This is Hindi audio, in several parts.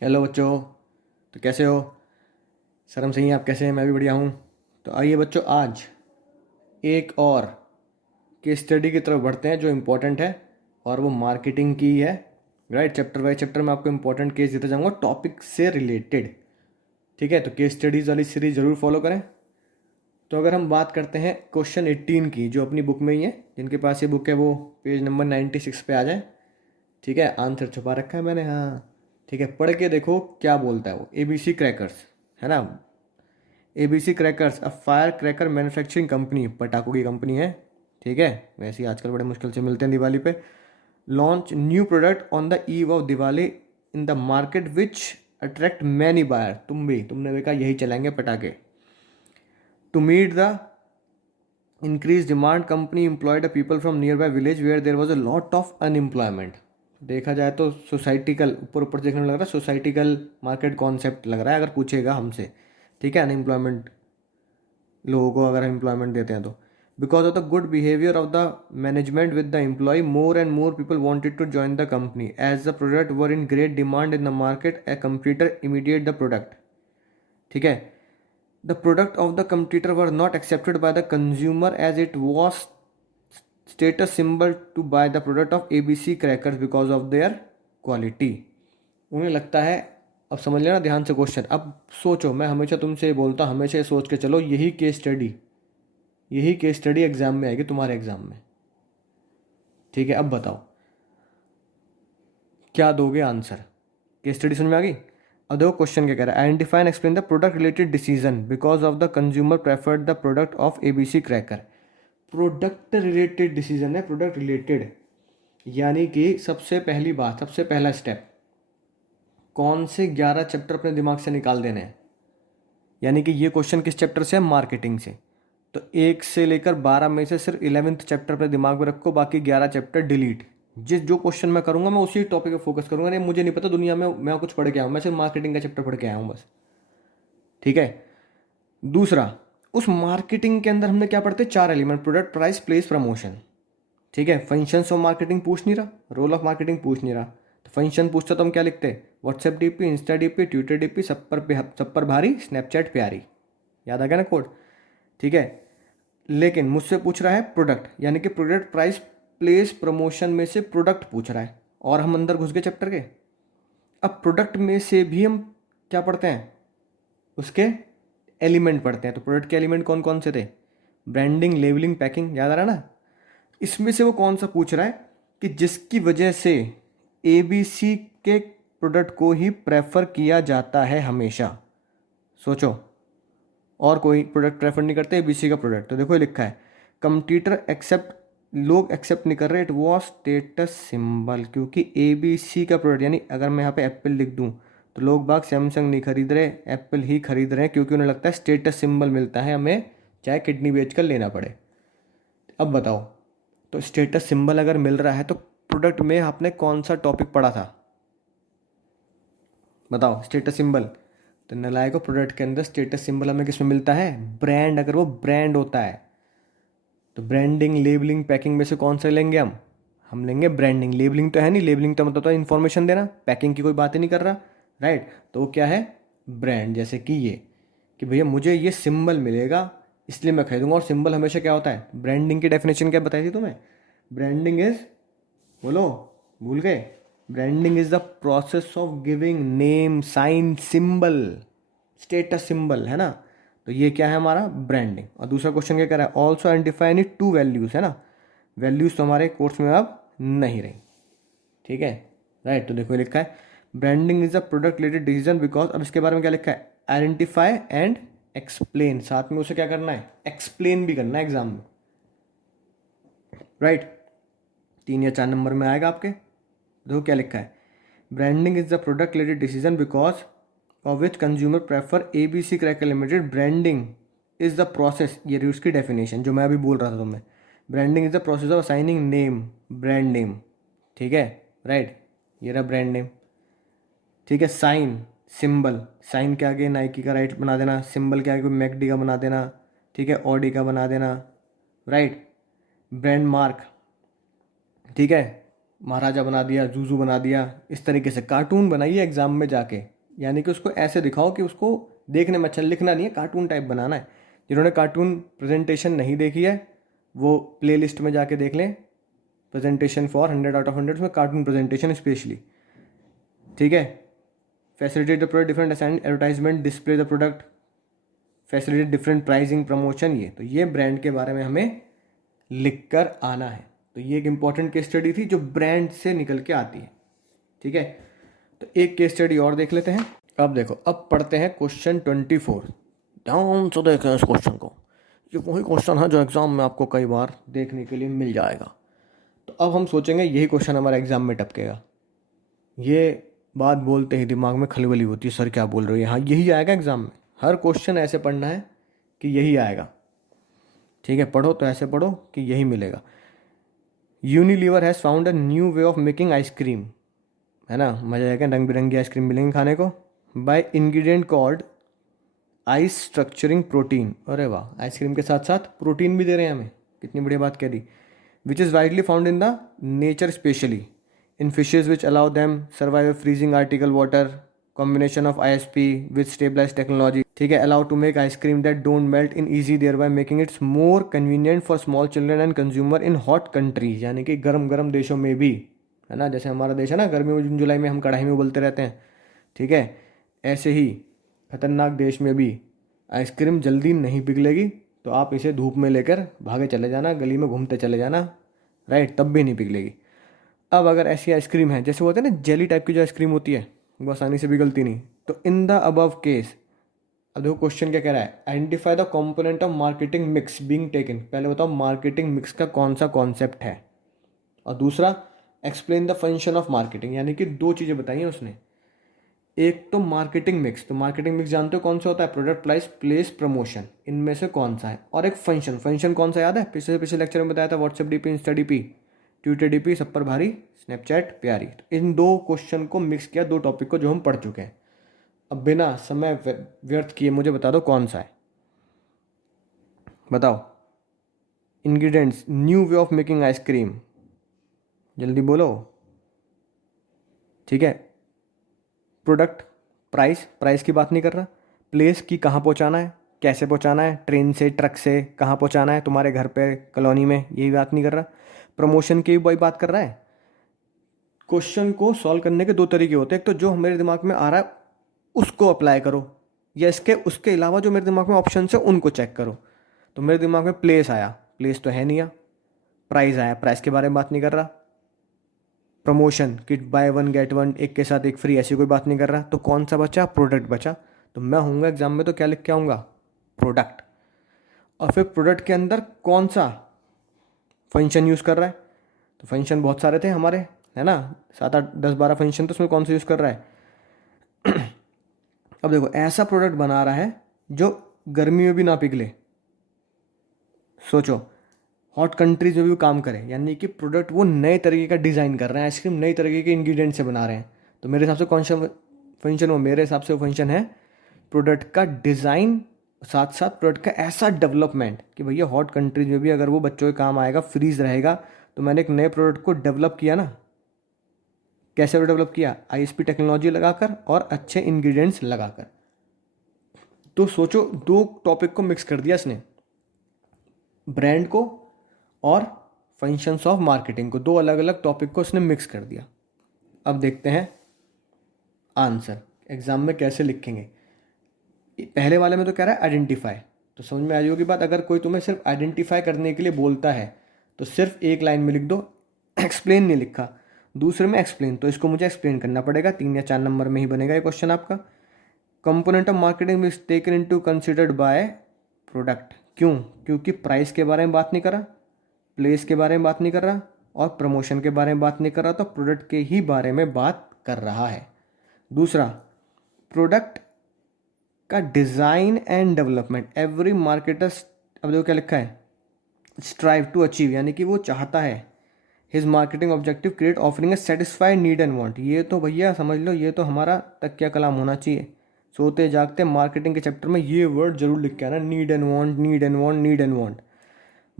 हेलो बच्चों। तो कैसे हो? शर्म सही है, आप कैसे हैं? मैं भी बढ़िया हूँ। तो आइए बच्चों, आज एक और केस स्टडी की तरफ बढ़ते हैं जो इम्पोर्टेंट है, और वो मार्केटिंग की है। राइट, चैप्टर बाय चैप्टर में आपको इम्पोर्टेंट केस देता जाऊँगा टॉपिक से रिलेटेड। ठीक है, तो केस स्टडीज़ वाली सीरीज ज़रूर फॉलो करें। तो अगर हम बात करते हैं क्वेश्चन 18 की, जो अपनी बुक में ही है, जिनके पास ये बुक है वो पेज नंबर 96 पे आ जाए। ठीक है, आंसर छुपा रखा है मैंने, हाँ। ठीक है, पढ़ के देखो क्या बोलता है वो। ABC क्रैकर्स, है ना। ABC crackers a fire cracker manufacturing company, पटाखों की कंपनी है। ठीक है, वैसे ही आजकल बड़े मुश्किल से मिलते हैं दिवाली पे। Launch new product on the eve of Diwali in the market which attract many buyer. तुमने देखा यही चलाएंगे पटाखे। To meet the increase demand company employed people from nearby village where there was a lot of unemployment. देखा जाए तो सोसाइटिकल, ऊपर ऊपर देखने में लग रहा है सोसाइटिकल मार्केट कॉन्सेप्ट लग रहा है, अगर पूछेगा हमसे। ठीक है, अनएम्प्लॉयमेंट लोगों को अगर एम्प्लॉयमेंट देते हैं तो। Because of the good behaviour of the management with the employee, more and more people wanted to join the company as the product were in great demand in the market. A computer immediate the product. ठीक है, the product of the computer were not accepted by the consumer as it was status symbol to buy the product of ABC crackers because of their quality. उन्हें लगता है, अब समझ लेना ध्यान से क्वेश्चन। अब सोचो, मैं हमेशा तुमसे ये बोलता हूँ, हमेशा ये सोच के चलो, यही केस स्टडी एग्जाम में आएगी, तुम्हारे एग्जाम में। ठीक है, अब बताओ क्या दोगे आंसर। केस स्टडी समझ में आ गई? अब देखो क्वेश्चन क्या कह रहा है। Identify and explain the product related decision because of the consumer preferred the product of ABC cracker. Product related decision है, प्रोडक्ट रिलेटेड, यानी कि सबसे पहली बात, सबसे पहला स्टेप, कौन से 11 चैप्टर अपने दिमाग से निकाल देने हैं। यानी कि ये क्वेश्चन किस चैप्टर से है? मार्केटिंग से। तो 1 से लेकर 12 में से सिर्फ 11th चैप्टर अपने दिमाग में रखो, बाकी 11 चैप्टर डिलीट। जिस जो क्वेश्चन मैं करूंगा मैं उसी टॉपिक पे फोकस करूंगा। नहीं, मुझे नहीं पता दुनिया में मैं कुछ पढ़ के आया हूँ, मैं सिर्फ मार्केटिंग का चैप्टर पढ़ के आया हूँ बस। ठीक है, दूसरा, उस मार्केटिंग के अंदर हमने क्या पढ़ते हैं? 4 element, product, price, place, promotion. ठीक है, फंक्शंस ऑफ मार्केटिंग पूछ नहीं रहा, रोल ऑफ मार्केटिंग पूछ नहीं रहा। तो फंक्शन पूछता तो हम क्या लिखते? WhatsApp DP, Insta DP, Twitter DP, सब पर भारी, स्नैपचैट प्यारी। याद आ गया ना कोड? ठीक है, लेकिन मुझसे पूछ रहा है प्रोडक्ट, यानी कि प्रोडक्ट, प्राइस, प्लेस, प्रमोशन में से प्रोडक्ट पूछ रहा है, और हम अंदर घुस गए चैप्टर के। अब प्रोडक्ट में से भी हम क्या पढ़ते हैं? उसके एलिमेंट पढ़ते हैं। तो प्रोडक्ट के एलिमेंट कौन कौन से थे? Branding, labelling, packing. याद आ रहा है ना? इसमें से वो कौन सा पूछ रहा है कि जिसकी वजह से ABC के प्रोडक्ट को ही प्रेफर किया जाता है हमेशा। सोचो, और कोई प्रोडक्ट प्रेफर नहीं करते ABC का प्रोडक्ट। तो देखो ये लिखा है, कंप्यूटर एक्सेप्ट, लोग एक्सेप्ट नहीं कर रहे, इट वॉज स्टेटस सिंबल, क्योंकि ABC का प्रोडक्ट, यानी अगर मैं यहाँ पे एप्पल लिख दूँ तो लोग बाग सैमसंग नहीं खरीद रहे, एप्पल ही खरीद रहे हैं, क्योंकि उन्हें लगता है स्टेटस सिंबल मिलता है हमें, चाहे किडनी बेच कर लेना पड़े। अब बताओ, तो स्टेटस सिंबल अगर मिल रहा है तो प्रोडक्ट में आपने कौन सा टॉपिक पढ़ा था? बताओ, स्टेटस सिंबल। तो नलायक को, प्रोडक्ट के अंदर स्टेटस सिंबल हमें किस में मिलता है? ब्रांड, अगर वो ब्रांड होता है तो। ब्रांडिंग, लेबलिंग, पैकिंग में से कौन सा लेंगे हम लेंगे ब्रांडिंग। लेबलिंग तो है नहीं, लेबलिंग तो मतलब तो इन्फॉर्मेशन देना, पैकिंग की कोई बात ही नहीं कर रहा। राइट, तो वो क्या है? ब्रांड। जैसे कि ये, कि भैया मुझे ये सिंबल मिलेगा इसलिए मैं खरीदूंगा। और सिंबल हमेशा क्या होता है? ब्रांडिंग की डेफिनेशन क्या बताई थी तुम्हें? ब्रांडिंग इज, बोलो, भूल गए? Branding is the process of giving name, sign, symbol, status symbol, है ना। तो ये क्या है हमारा? ब्रांडिंग। और दूसरा क्वेश्चन क्या कह रहा है? ऑल्सो आइडेंटिफाई एनी 2 वैल्यूज, है ना। वैल्यूज तो हमारे कोर्स में अब नहीं रही। ठीक है, राइट। तो देखो ये लिखा है, branding is a product related decision because, अब इसके बारे में क्या लिखा है? Identify and explain. साथ में उसे क्या करना है? एक्सप्लेन भी करना है एग्जाम में। राइट, 3 या 4 नंबर में आएगा आपके। देखो क्या लिखा है, branding is the product related decision because of which consumer prefer ABC cracker limited. Branding is the process, ये रही उसकी डेफिनेशन जो मैं अभी बोल रहा था तुम्हें। Branding is the process of assigning name, brand name. ठीक है, राइट, ये रहा ब्रांड नेम। ठीक है, साइन, सिंबल, साइन के आगे नाइकी का राइट बना देना, सिंबल के आगे कोई मैकडी का बना देना। ठीक है, ऑडी का बना देना। Right, brand mark. ठीक है, महाराजा बना दिया, जूजू बना दिया, इस तरीके से कार्टून बनाइए एग्ज़ाम में जाके, यानी कि उसको ऐसे दिखाओ कि उसको देखने में अच्छा, लिखना नहीं है, कार्टून टाइप बनाना है। जिन्होंने कार्टून प्रेजेंटेशन नहीं देखी है वो प्लेलिस्ट में जाके देख लें, प्रेजेंटेशन फॉर 100 आउट ऑफ 100, उसमें कार्टून प्रेजेंटेशन स्पेशली, ठीक है। Facilitate the product different assign advertisement display the product, facilitate different pricing promotion, ये ब्रांड के बारे में हमें लिख कर आना है। तो ये एक इंपॉर्टेंट केस स्टडी थी जो ब्रांड से निकल के आती है, ठीक है। तो एक केस स्टडी और देख लेते हैं। अब देखो, अब पढ़ते हैं क्वेश्चन 24। ध्यान से देखें इस क्वेश्चन को, ये वही क्वेश्चन है जो एग्जाम में आपको कई बार देखने के लिए मिल जाएगा। तो अब हम सोचेंगे यही क्वेश्चन हमारे एग्जाम में टपकेगा, ये बात बोलते ही दिमाग में खलबली होती है, सर क्या बोल रहे हो, हाँ यही आएगा एग्जाम में। हर क्वेश्चन ऐसे पढ़ना है कि यही आएगा, ठीक है। पढ़ो तो ऐसे पढ़ो कि यही मिलेगा। Unilever has found a new way of making ice cream, है ना, मजा आएगा, रंग बिरंगी आइसक्रीम मिलेंगे खाने को। By ingredient called ice structuring protein, अरे वाह, आइसक्रीम के साथ साथ प्रोटीन भी दे रहे हैं हमें, कितनी बढ़िया बात कह दी। Which is widely found in the nature specially in fishes which allow them survive freezing article water, combination of ISP with stabilize technology, ठीक है, allow to make ice cream that don't melt in easy, thereby making its more convenient for small children and consumer in hot countries, यानी कि गर्म गर्म देशों में भी, है ना, जैसे हमारा देश है ना, गर्मी में जून जुलाई में हम कढ़ाई में उबलते रहते हैं, ठीक है, ऐसे ही खतरनाक देश में भी आइसक्रीम जल्दी नहीं पिघलेगी। तो आप इसे धूप में लेकर भागे चले जाना, गली में घूमते चले जाना, राइट, तब भी नहीं पिघलेगी। अब अगर ऐसी आइसक्रीम है, जैसे वो होते हैं ना जेली टाइप की जो आइसक्रीम होती है, वो आसानी से पिघलती नहीं, तो इन द अबव केस, अब देखो क्वेश्चन क्या कह रहा है, identify the component of marketing mix being taken, पहले बताओ मार्केटिंग मिक्स का कौन सा कॉन्सेप्ट है, और दूसरा explain the function of marketing, यानी कि दो चीज़ें बताई हैं उसने। एक तो मार्केटिंग मिक्स, तो मार्केटिंग मिक्स जानते हो कौन सा होता है, प्रोडक्ट प्राइस प्लेस प्रमोशन, इनमें से कौन सा है, और एक फंक्शन, फंक्शन कौन सा याद है, पिछले लेक्चर में बताया था, WhatsApp DP, Insta DP, Twitter DP, सब पर भारी, स्नैपचैट प्यारी। तो इन दो क्वेश्चन को मिक्स किया, दो टॉपिक को जो हम पढ़ चुके हैं। अब बिना समय व्यर्थ किए मुझे बता दो कौन सा है, बताओ। Ingredients, new way of making ice cream, जल्दी बोलो, ठीक है। प्रोडक्ट प्राइस, प्राइस की बात नहीं कर रहा, प्लेस की कहाँ पहुँचाना है, कैसे पहुँचाना है, ट्रेन से, ट्रक से, कहाँ पहुँचाना है, तुम्हारे घर पे, कॉलोनी में, यही बात नहीं कर रहा। प्रमोशन की वही बात कर रहा है। क्वेश्चन को सॉल्व करने के दो तरीके होते हैं, एक तो जो मेरे दिमाग में आ रहा है उसको अप्लाई करो, या इसके उसके अलावा जो मेरे दिमाग में ऑप्शन है उनको चेक करो। तो मेरे दिमाग में प्लेस आया, प्लेस तो है नहीं, प्राइस आया, प्राइस के बारे में बात नहीं कर रहा। Promotion, kit by one get one, एक के साथ एक फ्री, ऐसी कोई बात नहीं कर रहा। तो कौन सा बचा, प्रोडक्ट बचा। तो मैं होऊंगा एग्जाम में तो क्या लिख के आऊँगा, प्रोडक्ट। और फिर प्रोडक्ट के अंदर कौन सा फंक्शन यूज़ कर रहा है, तो फंक्शन बहुत सारे थे हमारे, है ना, 7 8 10 12 फंक्शन, तो उसमें कौन सा यूज़ कर रहा है। अब देखो, ऐसा प्रोडक्ट बना रहा है जो गर्मी में भी ना पिघले, सोचो, हॉट कंट्रीज में भी वो काम करे, यानी कि प्रोडक्ट वो नए तरीके का डिज़ाइन कर रहे हैं, आइसक्रीम नए तरीके के इंग्रेडिएंट से बना रहे हैं। तो मेरे हिसाब से कौन सा फंक्शन, वो मेरे हिसाब से वो फंक्शन है प्रोडक्ट का डिज़ाइन, साथ साथ प्रोडक्ट का ऐसा डेवलपमेंट कि भैया हॉट कंट्रीज में भी अगर वो बच्चों के काम आएगा, फ्रीज रहेगा। तो मैंने एक नए प्रोडक्ट को डेवलप किया ना, कैसे डेवलप किया, ISP टेक्नोलॉजी लगाकर और अच्छे इंग्रेडिएंट्स लगाकर। तो सोचो, दो टॉपिक को मिक्स कर दिया इसने, ब्रांड को और फंक्शंस ऑफ मार्केटिंग को, दो अलग अलग टॉपिक को उसने मिक्स कर दिया। अब देखते हैं आंसर एग्जाम में कैसे लिखेंगे। पहले वाले में तो कह रहा है आइडेंटिफाई, तो समझ में आ जाएगी बात। अगर कोई तुम्हें सिर्फ आइडेंटिफाई करने के लिए बोलता है तो सिर्फ एक लाइन में लिख दो, एक्सप्लेन नहीं लिखा। दूसरे में एक्सप्लेन, तो इसको मुझे एक्सप्लेन करना पड़ेगा, 3 या 4 नंबर में ही बनेगा ये क्वेश्चन आपका। Component of marketing is taken into considered by product, क्यों, क्योंकि प्राइस के बारे में बात नहीं कर रहा, प्लेस के बारे में बात नहीं कर रहा, और प्रमोशन के बारे में बात नहीं कर रहा, तो प्रोडक्ट के ही बारे में बात कर रहा है। दूसरा, प्रोडक्ट का design and development, every marketer, अब देखो क्या लिखा है, स्ट्राइव टू अचीव, यानी कि वो चाहता है, his marketing objective create offering A satisfied need and want. ये तो भैया समझ लो, ये तो हमारा तकिया कलाम होना चाहिए। सोते जागते मार्केटिंग के चैप्टर में ये वर्ड जरूर लिख के आना, need and want, need and want, need and want.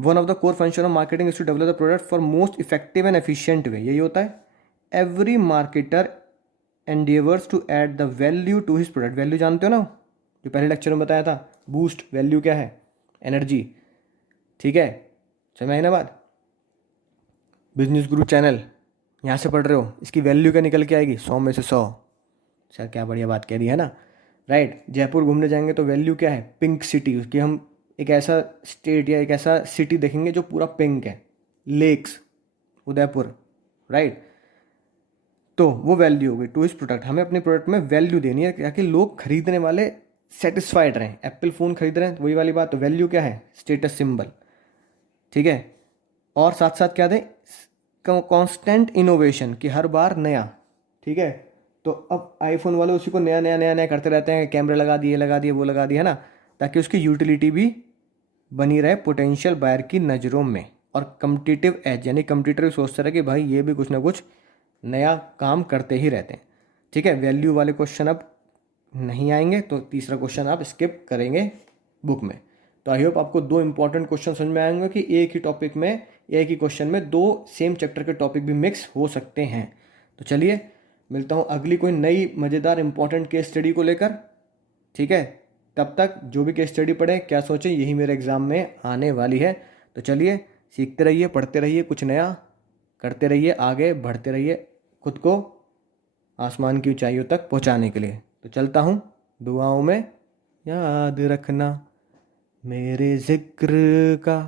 One of the core function of marketing is to develop the product for most effective and efficient way, यही होता है। Every marketer endeavours to add the value to his product, value जानते हो ना, जो पहले लेक्चर में बताया था, बूस्ट, वैल्यू क्या है, एनर्जी, ठीक है, समझ आई ना बात। बिजनेस गुरु चैनल यहाँ से पढ़ रहे हो, इसकी वैल्यू क्या निकल के आएगी, 100 में से 100। सर क्या बढ़िया बात कह दी है ना, राइट। जयपुर घूमने जाएंगे तो वैल्यू क्या है, पिंक सिटी, उसकी हम एक ऐसा स्टेट या एक ऐसा सिटी देखेंगे जो पूरा पिंक है, लेक्स, उदयपुर, राइट। तो वो वैल्यू होगी टू इस प्रोडक्ट, हमें अपने प्रोडक्ट में वैल्यू देनी है ताकि लोग खरीदने वाले सेटिस्फाइड रहें। एप्पल फ़ोन खरीद रहे हैं तो वही वाली बात, तो वैल्यू क्या है, स्टेटस सिंबल, ठीक है। और साथ साथ क्या दें, कांस्टेंट इनोवेशन, कि हर बार नया, ठीक है। तो अब आईफोन वाले उसी को नया नया नया नया करते रहते हैं, कैमरे लगा दिए वो लगा दिए, है ना, ताकि उसकी यूटिलिटी भी बनी रहे पोटेंशियल बायर की नज़रों में। और कम्पिटिटिव एज, यानी कंपटीटर भी सोचते रहे कि भाई ये भी कुछ ना कुछ नया काम करते ही रहते हैं, ठीक है। वैल्यू वाले क्वेश्चन अब नहीं आएंगे, तो तीसरा क्वेश्चन आप स्किप करेंगे बुक में। तो आई होप आपको दो इंपॉर्टेंट क्वेश्चन समझ में आएंगे कि एक ही टॉपिक में, एक ही क्वेश्चन में दो सेम चैप्टर के टॉपिक भी मिक्स हो सकते हैं। तो चलिए मिलता हूँ अगली कोई नई मज़ेदार इंपॉर्टेंट केस स्टडी को लेकर, ठीक है। तब तक जो भी केस स्टडी पढ़े, क्या सोचें, यही मेरे एग्ज़ाम में आने वाली है। तो चलिए सीखते रहिए, पढ़ते रहिए, कुछ नया करते रहिए, आगे बढ़ते रहिए, खुद को आसमान की ऊंचाइयों तक पहुंचाने के लिए। तो चलता हूँ, दुआओं में याद रखना मेरे जिक्र का।